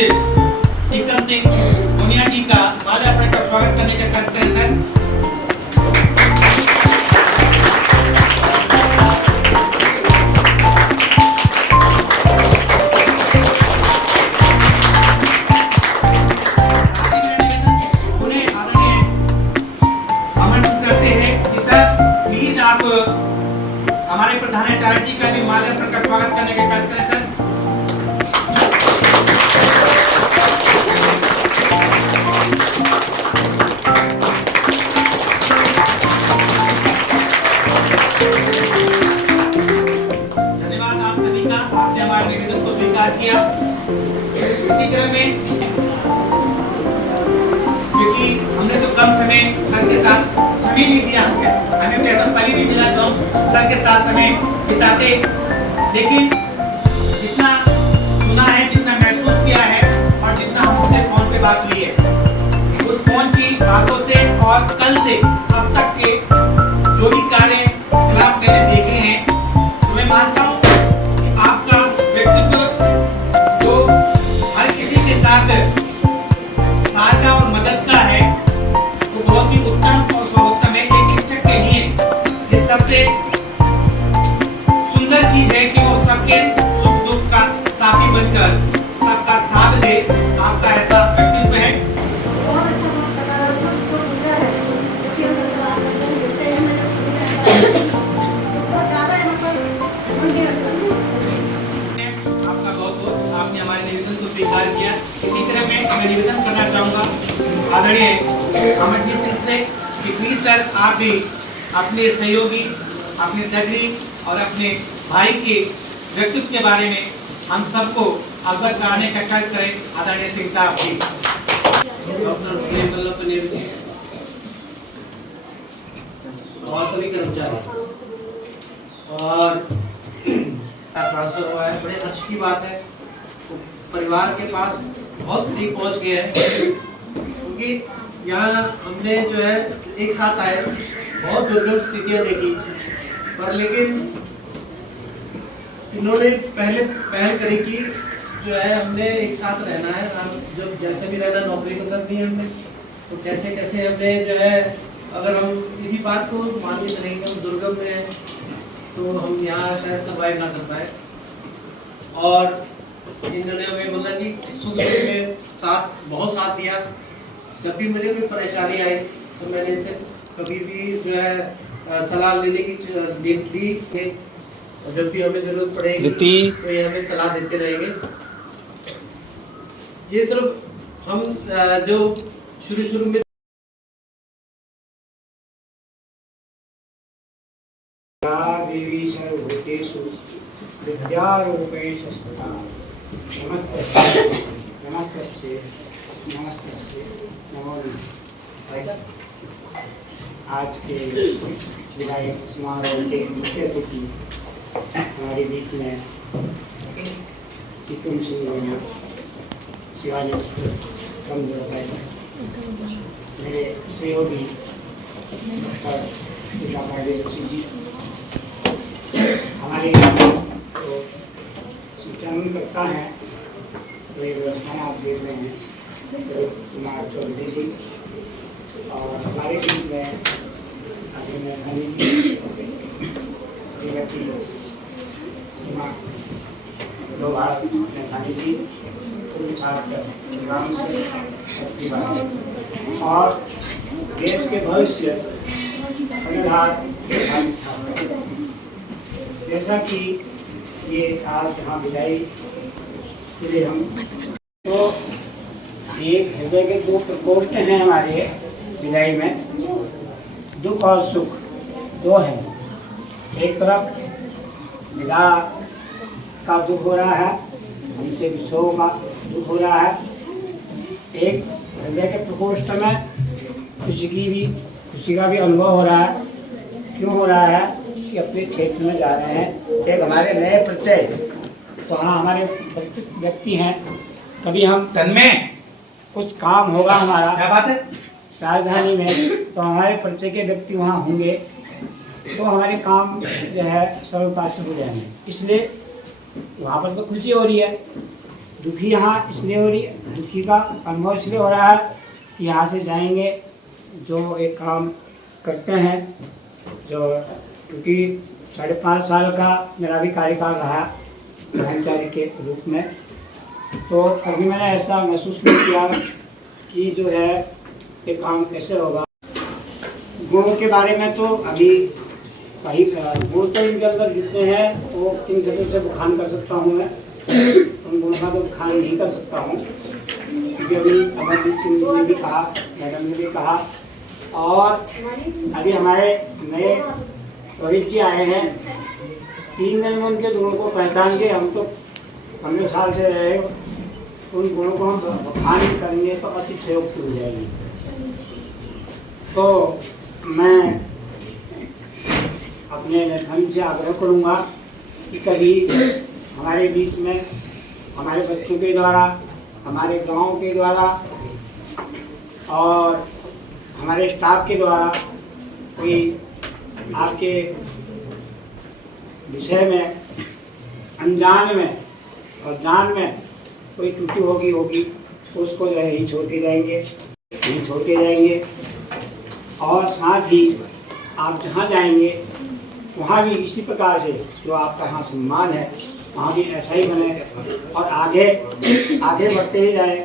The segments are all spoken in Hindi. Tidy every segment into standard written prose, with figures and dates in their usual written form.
विक्रम सिंह मुनिया जी का माल्यार्पण का स्वागत करने का करते हैं सर। उन्हें आदरणीय आमंत्रित करते हैं कि सर प्लीज आप हमारे प्रधानाचार्य जी का भी माल्यार्पण का स्वागत करने का करते हैं सर। किया इसी क्रम में क्योंकि हमने तो कम समय सर के साथ समय नहीं दिया, हमें तो ऐसा पल ही नहीं मिला तो हम सर के साथ समय बिताते, लेकिन जितना सुना है, जितना महसूस किया है और जितना हमने फोन पे बात हुई है, उस फोन की बातों से और कल से अब तक के जो भी कार्य क्लास मैंने देखे हैं, तो मैं मानता हूँ कि आपका व्यक्तित्व सारदा और मदद का है तो बहुत ही उत्तम और सर्वोत्तम है। एक शिक्षक के लिए ये सबसे सुंदर चीज है कि वो सबके सुख दुख का साथी बनकर सबका साथ दे। आपका ऐसा व्यक्तित्व है। आपका बहुत बहुत आपने हमारे निवेदन को स्वीकार किया। इसी तरह मैं निवेदन करना चाहूँगा आदरणीय अमरजीत सिंह से कि प्लीज सर आप भी अपने सहयोगी, अपने नगरी और अपने भाई के व्यक्तित्व के बारे में हम सबको अवगत कराने का कार्य करें। आदरणीय सिंह साहब जी। डॉक्टर और सभी कर्मचारी और ट्रांसफर हुआ है, बड़े हर्ष की बात है। तो परिवार के पास बहुत करीब पहुंच गए हैं, क्योंकि यहाँ हमने जो है एक साथ आए, बहुत दुर्गम स्थितियाँ देखी, पर लेकिन इन्होंने पहल करी कि जो है हमने एक साथ रहना है। हम जब जैसे भी रहना, नौकरी पसंद दी हमने, तो कैसे कैसे हमने जो है, अगर हम इसी बात को मान के चलेंगे हम दुर्गम में हैं तो हम यहाँ शायद सर्वाइव ना कर पाए। और इन्होंने हमें बोला कि सुख दुख में बहुत साथ दिया। जब भी मुझे कोई परेशानी आई तो मैंने इनसे कभी भी जो है सलाह लेने की दी है, और जब भी हमें जरूरत पड़ेगी तो ये हमें सलाह देते रहेंगे। ये सिर्फ हम जो शुरू में देवी सर्वभूतेषु विद्यारूपेण संस्थिता नमस्तस्यै नमो नमः। भाई साहब, आज के विदाई समारोह के मुख्य अतिथि हमारे बीच में विक्रम सिंह मुनिया शिवाजी मेरे सहयोगी डॉक्टर जी, हमारे तो शिक्षानंद करता है, तो ये व्यवस्थाएँ आप देख रहे हैं कुमार चौधरी जी, और हमारे बीच में अभिनय जी और देश के भविष्य जैसा कि ये आज यहाँ विदाई के लिए हम तो एक हृदय के दो प्रकोष्ठ हैं हमारे विदाई में, दुख और सुख दो हैं। एक तरफ विदा का दुख हो रहा है, हमसे विछोह का दुख हो रहा है। एक हृदय के प्रकोष्ठ में खुशी का भी अनुभव हो रहा है। क्यों हो रहा है कि अपने क्षेत्र में जा रहे हैं, एक हमारे नए परिचय, तो हाँ हमारे व्यक्ति हैं, कभी हम तन में कुछ काम होगा हमारा, क्या बात है, राजधानी में, तो हमारे परिचय के व्यक्ति वहाँ होंगे तो हमारे काम जो है सरलता से हो जाएंगे। इसलिए वहाँ पर तो खुशी हो रही है, दुखी यहाँ इसलिए हो रही, दुखी का अनुभव इसलिए हो रहा है कि यहाँ से जाएंगे जो एक काम करते हैं, जो क्योंकि 5.5 साल का मेरा भी कार्यकाल रहा ब्रह्मचारी के रूप में, तो कभी मैंने ऐसा महसूस नहीं किया कि जो है ये काम कैसे होगा। गुणों के बारे में तो अभी कहीं गुण तो इनके अंदर जितने हैं वो किन जगह से बखान कर सकता हूँ मैं, उन गुणों का तो बखान नहीं कर सकता हूँ, क्योंकि अभी अमरजीत सिंह जी ने भी कहा, मैडम ने भी कहा, और अभी हमारे नए रोहित जी आए हैं, 3 दिन में उनके गुणों को पहचान के हम तो 15 साल से रहे, उन गुणों को हम बखान करेंगे तो अति प्रयोग हो जाएगी। तो मैं अपने नेताओं से आग्रह करूंगा कि कभी हमारे बीच में हमारे बच्चों के द्वारा, हमारे गांव के द्वारा और हमारे स्टाफ के द्वारा कोई आपके विषय में अनजान में और जान में कोई त्रुटि होगी तो उसको जो है ही छोड़ के जाएंगे, और साथ ही आप जहाँ जाएंगे वहाँ भी इसी प्रकार से जो आपका यहाँ सम्मान है वहाँ भी ऐसा ही बने और आगे बढ़ते ही जाए।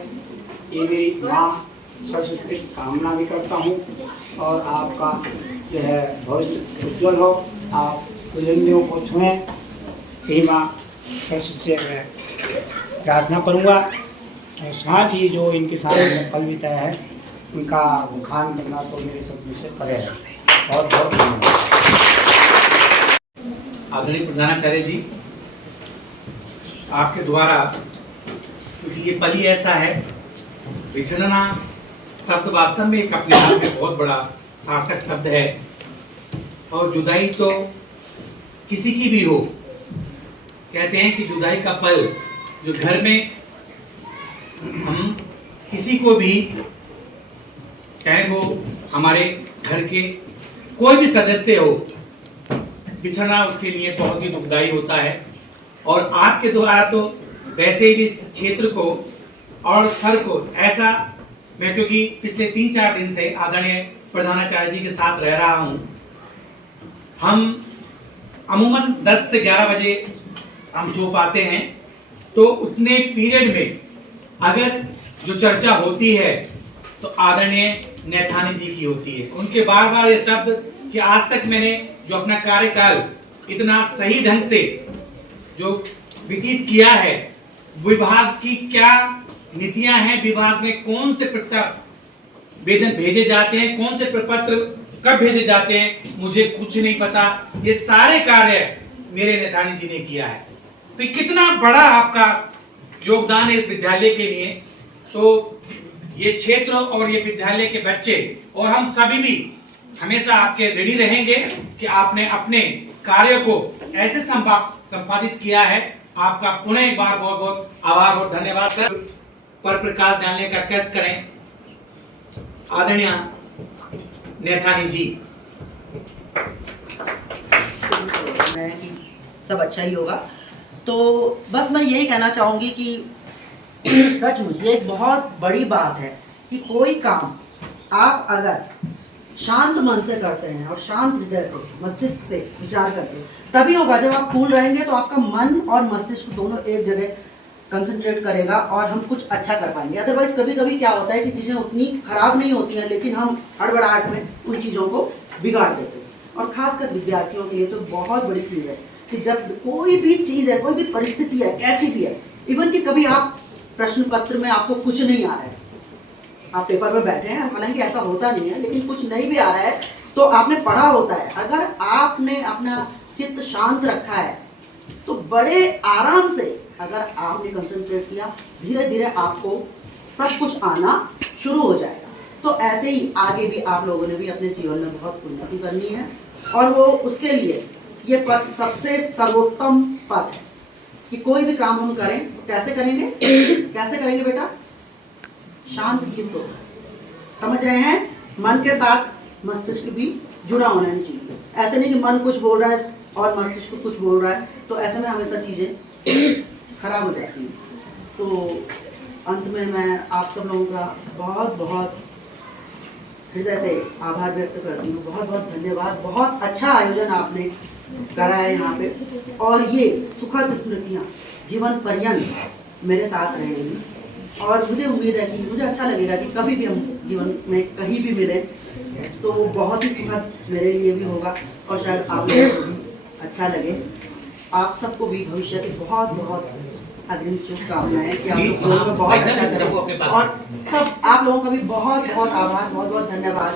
ये मेरी माँ सरस्वती की कामना भी करता हूँ, और आपका जो है भविष्य उज्ज्वल हो, आप बुजुर्गों को छुएँ, यही माँ सरस्वती से मैं प्रार्थना करूँगा। और साथ ही जो इनके साथ फल भी तय है उनका बखान करना तो मेरे सब से परे है। बहुत बहुत धन्यवाद। आदरणीय प्रधानाचार्य जी, आपके द्वारा, क्योंकि ये पल ही ऐसा है, विछड़ना शब्द वास्तव में एक अपने आप में बहुत बड़ा सार्थक शब्द है, और जुदाई तो किसी की भी हो, कहते हैं कि जुदाई का पल जो घर में हम किसी को भी, चाहे वो हमारे घर के कोई भी सदस्य हो, बिछड़ना उसके लिए बहुत ही दुखदायी होता है। और आपके द्वारा तो वैसे ही इस क्षेत्र को और सर को ऐसा, मैं क्योंकि पिछले 3-4 दिन से आदरणीय प्रधानाचार्य जी के साथ रह रहा हूँ, हम अमूमन 10 से 11 बजे हम सो पाते हैं, तो उतने पीरियड में अगर जो चर्चा होती है तो आदरणीय नैथानी जी की होती है। उनके बार बार ये शब्द कि आज तक मैंने जो अपना कार्यकाल इतना सही ढंग से जो व्यतीत किया है, विभाग की क्या नीतियां हैं, विभाग में कौन से वेतन भेजे जाते हैं, कौन से प्रपत्र कब भेजे जाते हैं, मुझे कुछ नहीं पता। ये सारे कार्य मेरे नैथानी जी ने किया है। तो कितना बड़ा आपका योगदान है इस विद्यालय के लिए। तो ये क्षेत्र और ये विद्यालय के बच्चे और हम सभी भी हमेशा आपके रेडी रहेंगे कि आपने अपने कार्य को ऐसे संपादित किया है। आपका पुनः एक बार बहुत बहुत आभार और धन्यवाद सर। पर प्रकाश डालने का कष्ट करें आदरणीय नैथानी जी। कि सब अच्छा ही होगा। तो बस मैं यही कहना चाहूँगी कि सचमुच ये एक बहुत बड़ी बात है कि कोई काम आप अगर शांत मन से करते हैं और शांत हृदय से, मस्तिष्क से विचार करके, तभी होगा। जब आप कूल रहेंगे तो आपका मन और मस्तिष्क दोनों एक जगह कंसंट्रेट करेगा और हम कुछ अच्छा कर पाएंगे। अदरवाइज कभी कभी क्या होता है कि चीज़ें उतनी खराब नहीं होती हैं, लेकिन हम हड़बड़ाहट में उन चीज़ों को बिगाड़ देते हैं। और खासकर विद्यार्थियों के लिए तो बहुत बड़ी चीज़ है कि जब कोई भी चीज़ है, कोई भी परिस्थिति है, कैसी भी है, इवन कि कभी आप प्रश्न पत्र में आपको कुछ नहीं आ रहा है, आप पेपर में बैठे हैं, हालांकि ऐसा होता नहीं है, लेकिन कुछ नहीं भी आ रहा है तो आपने पढ़ा होता है। अगर आपने अपना चित्त शांत रखा है तो बड़े आराम से अगर आपने कंसंट्रेट किया, धीरे धीरे आपको सब कुछ आना शुरू हो जाएगा। तो ऐसे ही आगे भी आप लोगों ने भी अपने जीवन में बहुत उन्नति करनी है, और वो उसके लिए ये पथ सबसे सर्वोत्तम पथ है कि कोई भी काम हम करें तो कैसे करेंगे, कैसे करेंगे बेटा? शांत चित्त होगा, समझ रहे हैं? मन के साथ मस्तिष्क भी जुड़ा होना नहीं चाहिए। ऐसे नहीं कि मन कुछ बोल रहा है और मस्तिष्क कुछ बोल रहा है, तो ऐसे में हमेशा चीजें खराब हो जाती हैं। तो अंत में मैं आप सब लोगों का बहुत बहुत हृदय से आभार व्यक्त करती हूँ। बहुत बहुत धन्यवाद। बहुत अच्छा आयोजन आपने करा है यहाँ पे, और ये सुखद स्मृतियाँ जीवन पर्यंत मेरे साथ रहेंगी। और मुझे उम्मीद है कि मुझे अच्छा लगेगा कि कभी भी हम जीवन में कहीं भी मिले तो वो बहुत ही सुखद मेरे लिए भी होगा, और शायद आप लोगों को भी अच्छा लगे। आप सबको भी भविष्य की बहुत बहुत अग्रिम शुभकामनाएं कि आप लोग जीवन में बहुत अच्छा करें। और सब आप लोगों का भी बहुत बहुत आभार, बहुत बहुत धन्यवाद।